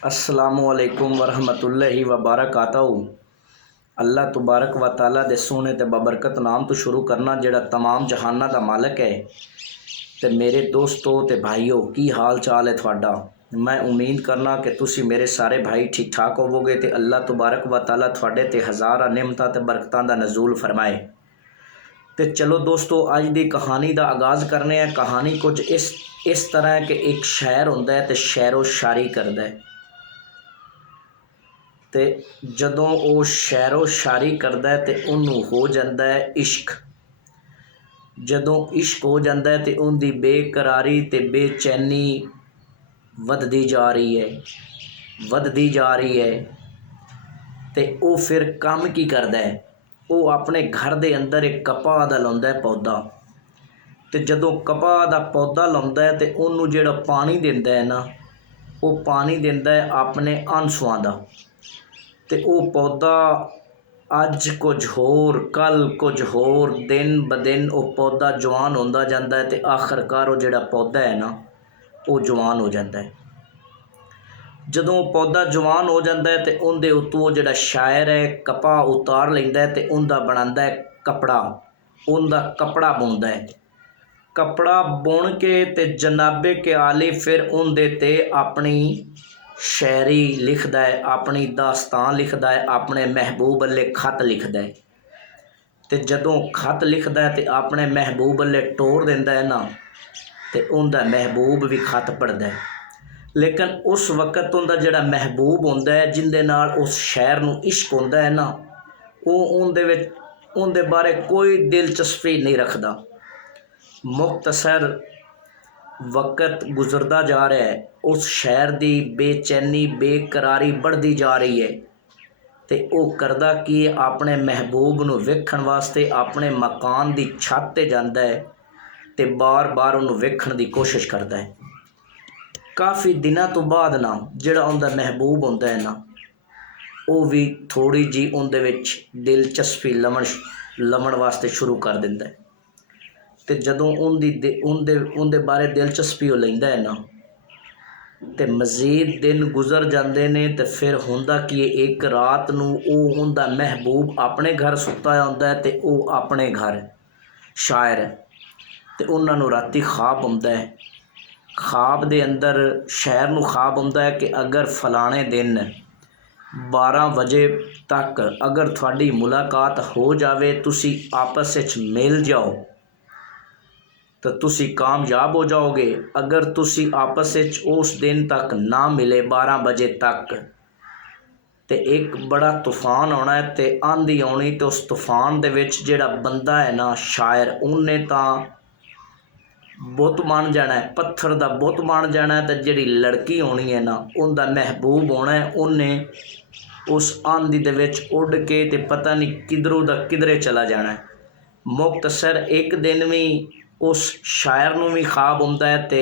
अस्सलामुअलैकुम वरहमतुल्लाहि वबरकातहू। अल्लाह तबारक व तआला दे सोहने ते बबरकत नाम तो शुरू करना जिहड़ा तमाम जहाना दा मालक है। ते मेरे दोस्तों ते भाईओ की हाल चाल है तुहाडा। मैं उम्मीद करना कि तुसी मेरे सारे भाई ठीक ठाक होवोगे ते अल्लाह तबारक व तआला तुहाडे ते हज़ारा निमतां ते बरकतां दा नज़ूल फरमाए। तो चलो दोस्तों अज की कहानी का आगाज़ करने हैं। कहानी कुछ इस तरह है कि एक शायर होंदा है तो शैरो शायरी करदा है। तो जदों वो शैरो शायरी करदा है तो उन्होंने हो जाता है इश्क। जदों इश्क हो जाता है तो उनकी बेकरारी ते बेचैनी वधदी जा रही है तो वो फिर काम की करदा है। वो अपने घर के अंदर एक कपाह का लाउंदा है पौधा। तो जदों कपाह का पौधा लाउंदा है तो उन्होंने जिहड़ा पानी दिंदा है ना, वो पानी दिंदा है अपने आंसुआं दा। तो वो पौधा अज कुछ होर कल कुछ होर दिन ब दिन वो पौधा जवान होंदा जांदा है तो आखिरकार वो जिहड़ा पौधा है ना वो जवान हो जाता है। जदों वो पौधा जवान हो जाता है तो उनके उत्तों जिहड़ा शायर है कपाह उतार लैंदा है तो उनका बनांदा है कपड़ा। उनका कपड़ा बुनदा है। कपड़ा बुन के ते जनाबे के आली फिर उनदे ते अपनी शायरी लिखदा है, अपनी दास्तान लिखदा है, अपने महबूब अल्ले खत लिखदा है। तो जदों खत लिखदा है तो अपने महबूब अल्ले टोर दिंदा है ना, तो उनका महबूब भी खत पढ़दा है। लेकिन उस वक्त उनका जिहड़ा महबूब होंदा है जिंदे नाल उस शायर नूं इश्क होंदा है ना, वो उनदे बारे कोई दिलचस्पी नहीं रखदा। मुख्तसर वक्त गुजरता जा रहा है, उस शायर की बेचैनी बेकरारी बढ़ती जा रही है। तो वह करदा कि अपने महबूब नूं वेखण वास्ते अपने मकान की छत ते जांदा है तो बार बार उन्होंने वेखण की कोशिश करता है। काफ़ी दिनों तो बाद ना जिहड़ा उनका महबूब होंदा है ना, वो भी थोड़ी जी उनदे विच दिलचस्पी लमण वास्ते शुरू कर दिंदा है। तो जदों उनदे बारे दिलचस्पी वो लैंदा है ना, तो मज़ीद दिन गुजर जाते हैं। तो फिर होंदा कि एक रात नूं वो उनका महबूब अपने घर सुत्ता होंदा है तो वो अपने घर शायर है। तो उन्होंने राती ख्वाब आउंदा है। ख्वाब दे अंदर शायर नूं ख्वाब आउंदा है कि अगर फलाने दिन 12 बजे तक अगर थोड़ी मुलाकात हो जाए, तुसी आपस विच मिल जाओ तो तुसी कामयाब हो जाओगे। अगर तुसी आपस विच उस दिन तक ना मिले 12 बजे तक, तो एक बड़ा तूफान आना है तो आंधी आनी। तो उस तूफान दे विच जिहड़ा बंदा है ना शायर, उन्हें तां बुत बन जाना है, पत्थर का बुत बन जाना है। तो जिहड़ी लड़की होनी है ना, उनका महबूब होना है, उन्हें उस आंधी दे विच उड़ के ते पता नहीं किधरों दा किधरे चला जाना है। मुख्तसर एक दिन भी उस शायर नूं भी ख्वाब आउंदा है तो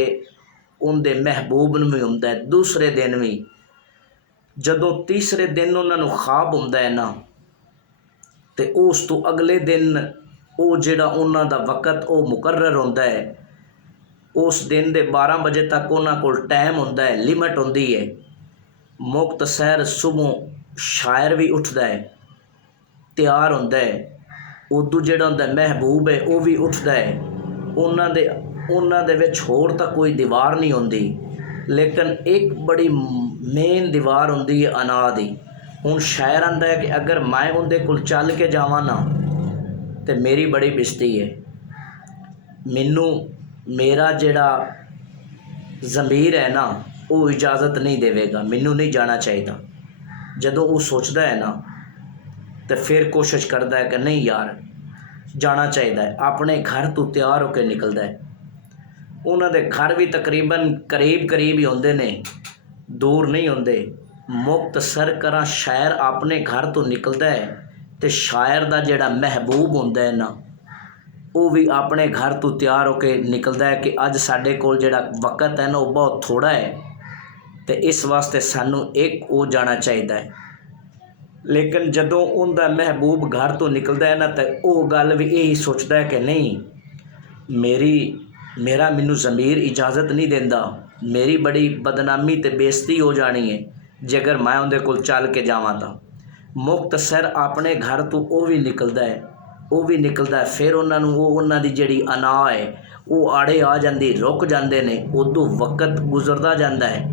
उनके महबूब नूं भी आउंदा है। दूसरे दिन भी जदों तीसरे दिन उन्होंने ख्वाब आउंदा है ना, तो उस तो अगले दिन वो जिहड़ा उन्हां दा वक्त वो मुकर्रर होंदा है। उस दिन दे 12 बजे तक उन्हां कोल टाइम होंदा है, लिमिट होंदी है। मुख्तसर सुबह शायर भी उठदा है, तैयार होंदा है। उदू जिहड़ा उनका महबूब है वह भी उठदा है। उन्हां दे विच होर तां कोई दीवार नहीं होंदी, लेकिन एक बड़ी मेन दीवार होंदी है अनाह दी। हुण शायर आंदा है कि अगर मैं उनके कोल चल के जावां ना तो मेरी बड़ी बेइज्जती है। मैनू मेरा जिहड़ा ज़मीर है ना वो इजाज़त नहीं देवेगा, मैनू नहीं जाना चाहिए। जदों वो सोचता है ना तो फिर कोशिश करता है कि नहीं यार जाना चाहिए। अपने घर तो तैयार होकर निकलता है। उन्होंने घर भी तकरीबन करीब ही होंदे ने, दूर नहीं होंदे। मुख्तसर करा शायर अपने घर तो निकलता है तो शायर का जिहड़ा महबूब होंदा है ना, वो भी अपने घर तो तैयार होकर निकलता है कि अज साडे कोल जिहड़ा वक्त है ना वो बहुत थोड़ा है, तो इस वास्ते सानू एक हो जाना चाहिए। लेकिन जदों उनका महबूब घर तो निकलता है ना, तो वो गल भी यही सोचता है कि नहीं मेरा मैनू ज़मीर इजाज़त नहीं देंदा, मेरी बड़ी बदनामी ते बेइज्जती हो जानी है। ਜੇਕਰ ਮੈਂ ਉਹਦੇ ਕੋਲ ਚੱਲ ਕੇ ਜਾਵਾਂ ਤਾਂ। ਮੁਕਤਸਰ ਆਪਣੇ ਘਰ ਤੋਂ ਉਹ ਵੀ ਨਿਕਲਦਾ ਹੈ, ਫਿਰ ਉਹਨਾਂ ਨੂੰ ਉਹਨਾਂ ਦੀ ਜਿਹੜੀ ਅਨਾ ਹੈ ਉਹ ਆੜੇ ਆ ਜਾਂਦੀ, ਰੁਕ ਜਾਂਦੇ ਨੇ। ਉਦੋਂ ਵਕਤ ਗੁਜ਼ਰਦਾ ਜਾਂਦਾ ਹੈ,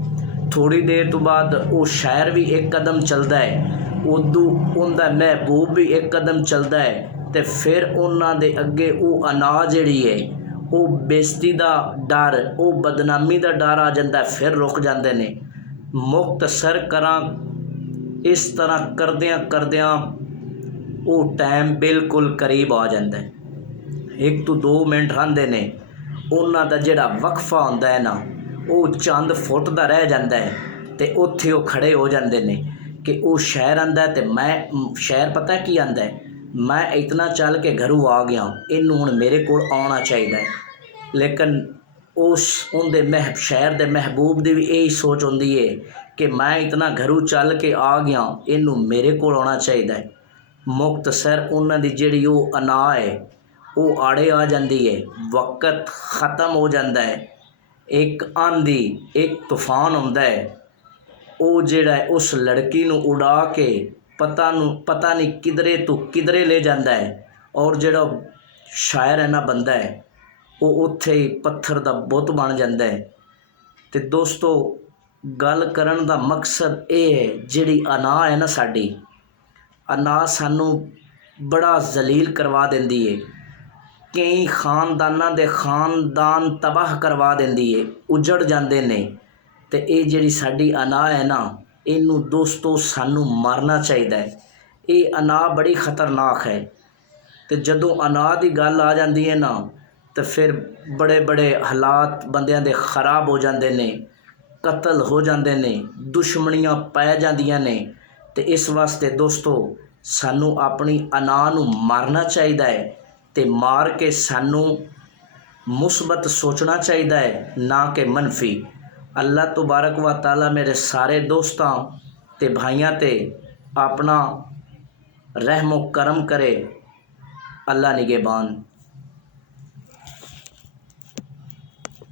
ਥੋੜ੍ਹੀ ਦੇਰ ਤੋਂ ਬਾਅਦ ਉਹ ਸ਼ਾਇਰ ਵੀ ਇੱਕ ਕਦਮ ਚੱਲਦਾ ਹੈ, ਉਦੋਂ ਉਹਦਾ ਮਹਿਬੂਬ ਵੀ ਇੱਕ ਕਦਮ ਚੱਲਦਾ ਹੈ, ਅਤੇ ਫਿਰ ਉਹਨਾਂ ਦੇ ਅੱਗੇ ਉਹ ਅਨਾ ਜਿਹੜੀ ਹੈ, ਉਹ ਬੇਇੱਜ਼ਤੀ ਦਾ ਡਰ, ਉਹ ਬਦਨਾਮੀ ਦਾ ਡਰ ਆ ਜਾਂਦਾ, ਫਿਰ ਰੁਕ ਜਾਂਦੇ ਨੇ। ਮੁਕਤਸਰ ਕਰਾਂ ਇਸ ਤਰ੍ਹਾਂ ਕਰਦਿਆਂ ਉਹ ਟਾਈਮ ਬਿਲਕੁਲ ਕਰੀਬ ਆ ਜਾਂਦਾ ਹੈ। 1 ਤੋਂ 2 ਮਿੰਟ ਰਹਿੰਦੇ ਨੇ, ਉਹਨਾਂ ਦਾ ਜਿਹੜਾ ਵਕਫਾ ਹੁੰਦਾ ਹੈ ਨਾ, ਉਹ ਚੰਦ ਫੁੱਟ ਦਾ ਰਹਿ ਜਾਂਦਾ ਹੈ, ਅਤੇ ਉੱਥੇ ਉਹ ਖੜ੍ਹੇ ਹੋ ਜਾਂਦੇ ਨੇ ਕਿ ਉਹ ਸ਼ਾਇਰ ਆਂਦਾ, ਅਤੇ ਸ਼ਾਇਰ ਪਤਾ ਕੀ ਆਂਦਾ ਹੈ, ਮੈਂ ਇਤਨਾ ਚੱਲ ਕੇ ਘਰੋਂ ਆ ਗਿਆ, ਇਹਨੂੰ ਹੁਣ ਮੇਰੇ ਕੋਲ ਆਉਣਾ ਚਾਹੀਦਾ ਹੈ। ਲੇਕਿਨ ਉਹਦੇ ਸ਼ਾਇਰ ਦੇ ਮਹਿਬੂਬ ਦੀ ਵੀ ਇਹੀ ਸੋਚ ਹੁੰਦੀ ਹੈ ਕਿ ਮੈਂ ਇਤਨਾ ਘਰੋਂ ਚੱਲ ਕੇ ਆ ਗਿਆ, ਇਹਨੂੰ ਮੇਰੇ ਕੋਲ ਆਉਣਾ ਚਾਹੀਦਾ ਹੈ। ਮੁਕਤਸਰ ਉਹਨਾਂ ਦੀ ਜਿਹੜੀ ਉਹ ਅਨਾ ਹੈ ਉਹ ਆੜੇ ਆ ਜਾਂਦੀ ਹੈ, ਵਕਤ ਖ਼ਤਮ ਹੋ ਜਾਂਦਾ ਹੈ। ਇੱਕ ਆਂਧੀ, ਇੱਕ ਤੂਫਾਨ ਹੁੰਦਾ ਹੈ, ਉਹ ਜਿਹੜਾ ਉਸ ਲੜਕੀ ਨੂੰ ਉਡਾ ਕੇ ਪਤਾ ਨਹੀਂ ਕਿਧਰੇ ਤੋਂ ਕਿਧਰੇ ਲੈ ਜਾਂਦਾ ਹੈ, ਔਰ ਜਿਹੜਾ ਸ਼ਾਇਰ ਹੈ ਨਾ ਬੰਦਾ ਹੈ, ਉਹ ਉੱਥੇ ਹੀ ਪੱਥਰ ਦਾ ਬੁੱਤ ਬਣ ਜਾਂਦਾ ਹੈ। ਅਤੇ ਦੋਸਤੋ, ਗੱਲ ਕਰਨ ਦਾ ਮਕਸਦ ਇਹ ਹੈ, ਜਿਹੜੀ ਅਨਾ ਹੈ ਨਾ ਸਾਡੀ, ਅਨਾ ਸਾਨੂੰ ਬੜਾ ਜ਼ਲੀਲ ਕਰਵਾ ਦਿੰਦੀ ਹੈ। ਕਈ ਖਾਨਦਾਨਾਂ ਦੇ ਖਾਨਦਾਨ ਤਬਾਹ ਕਰਵਾ ਦਿੰਦੀ ਹੈ, ਉਜੜ ਜਾਂਦੇ ਨੇ। ਅਤੇ ਇਹ ਜਿਹੜੀ ਸਾਡੀ ਅਨਾ ਹੈ ਨਾ, ਇਹਨੂੰ ਦੋਸਤੋ ਸਾਨੂੰ ਮਾਰਨਾ ਚਾਹੀਦਾ ਹੈ। ਇਹ ਅਨਾ ਬੜੀ ਖਤਰਨਾਕ ਹੈ, ਅਤੇ ਜਦੋਂ ਅਨਾ ਦੀ ਗੱਲ ਆ ਜਾਂਦੀ ਹੈ ਨਾ, ਤਾਂ ਫਿਰ ਬੜੇ ਹਾਲਾਤ ਬੰਦਿਆਂ ਦੇ ਖਰਾਬ ਹੋ ਜਾਂਦੇ ਨੇ, ਕਤਲ ਹੋ ਜਾਂਦੇ ਨੇ, ਦੁਸ਼ਮਣੀਆਂ ਪੈ ਜਾਂਦੀਆਂ ਨੇ। ਅਤੇ ਇਸ ਵਾਸਤੇ ਦੋਸਤੋ ਸਾਨੂੰ ਆਪਣੀ ਅਨਾ ਨੂੰ ਮਾਰਨਾ ਚਾਹੀਦਾ ਹੈ, ਅਤੇ ਮਾਰ ਕੇ ਸਾਨੂੰ ਮੁਸਬਤ ਸੋਚਣਾ ਚਾਹੀਦਾ ਹੈ, ਨਾ ਕਿ ਮੰਨਫੀ। ਅੱਲਾਹ ਤਬਾਰਕ व तआला ਮੇਰੇ ਸਾਰੇ ਦੋਸਤਾਂ ਅਤੇ ਭਾਈਆਂ 'ਤੇ ਆਪਣਾ ਰਹਿਮ व ਕਰਮ ਕਰੇ। ਅੱਲਾ ਨਿਗਹਿਬਾਨ।